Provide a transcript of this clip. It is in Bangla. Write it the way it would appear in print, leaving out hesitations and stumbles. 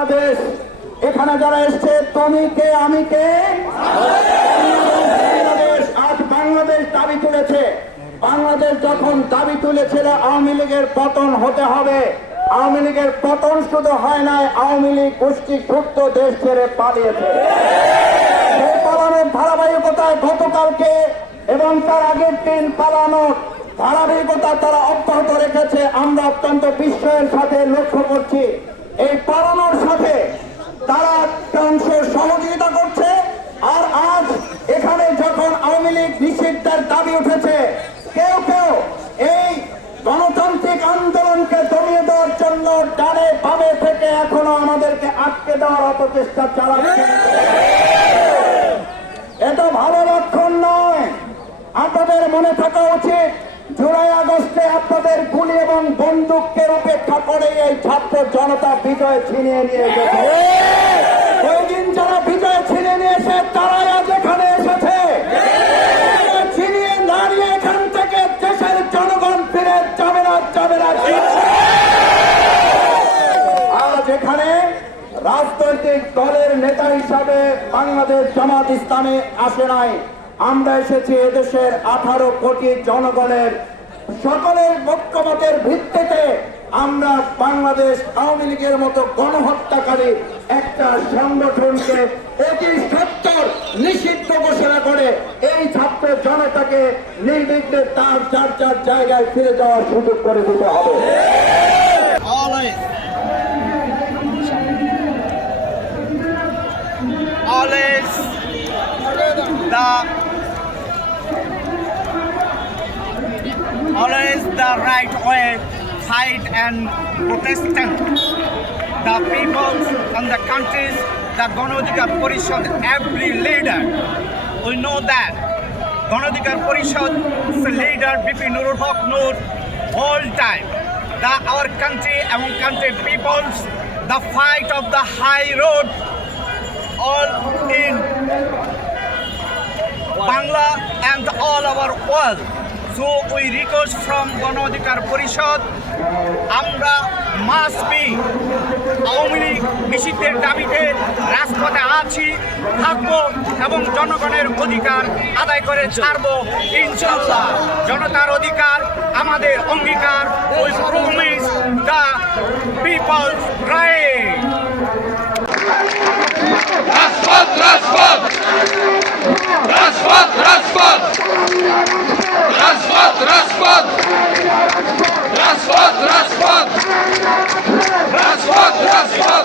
বাংলাদেশ, এখানে যারা এসছে তুমি কে আমি কে, বাংলাদেশ আজ বাংলাদেশ দাবি তুলেছে। বাংলাদেশ যখন দাবি তুলেছিল আওয়ামী লীগের পতন হতে হবে, আওয়ামী লীগের পতন শুধু হয় নাই, আওয়ামী লীগ গোষ্ঠী ক্ষুব্ধ দেশ ছেড়ে পালিয়েছে। সেই পালানোর ধারাবাহিকতায় গতকালকে এবং তার আগের দিন পালানোর ধারাবাহিকতা তারা অব্যাহত রেখেছে। আমরা অত্যন্ত বিস্ময়ের সাথে লক্ষ্য করছি এই পালানোর সাথে তারা অংশ সহযোগিতা করছে। আর আজ এখানে যখন আওয়ামী লীগ নিষিদ্ধের দাবি উঠেছে, কেউ কেউ এই গণতান্ত্রিক আন্দোলনকে দমিয়ে দেওয়ার জন্য ডানে বামে থেকে এখনো আমাদেরকে আটকে দেওয়ার অপচেষ্টা চালাচ্ছে। এটা ভালো লক্ষণ নয়। আপনাদের মনে থাকা উচিত, জুলাই আগস্টে আপনাদের গুলি এবং বন্দুককে উপেক্ষা করে এই ছাত্র জনতা বিজয় ছিনিয়ে নিয়ে গেছে। ওই দিন যারা বিজয় ছিনিয়ে নিয়েছে তারাই আজ এখানে এসেছে। ছিনিয়ে না নিয়ে এখান থেকে দেশের জনগণ ফিরে যাবে না, যাবে না। আজ এখানে রাজনৈতিক দলের নেতা হিসাবে বাংলাদেশ জামাত ইসলামে আসে নাই। আমরা এসেছি এদেশের 18 কোটি জনগণের সকলের ঐক্যমতের ভিত্তিতে আমরা বাংলাদেশ আওয়ামী লীগের মতো গণহত্যাকারী একটা সংগঠনকে অতি সত্তর নিষিদ্ধ ঘোষণা করে এই ছাত্র জনতাকে নির্বিঘ্নে তার যার যার জায়গায় ফিরে যাওয়ার সুযোগ করে দিতে হবে। Always the right way fight and protestant. The people and the countries, the Ganodikar Parishad, every leader, we know that Ganodikar Parishad leader BP Nurul Haq Nur all time that our country among country peoples, the fight of the high road all in Bangla and all our world. So we request from Ganodikar Parishad, আমরা must be আওয়ামী লীগ নিষিদ্ধের দাবিতে রাজপথে আছি, থাকবো এবং জনগণের অধিকার আদায় করে ছাড়বো ইনশাআল্লাহ। জনতার অধিকার আমাদের অঙ্গীকার। We promise the people's right. রাজপথ রাজপথ রাজপথ রাজপথ রাজপথ রাজপথ রাজপথ রাজপথ রাজপথ রাজপথ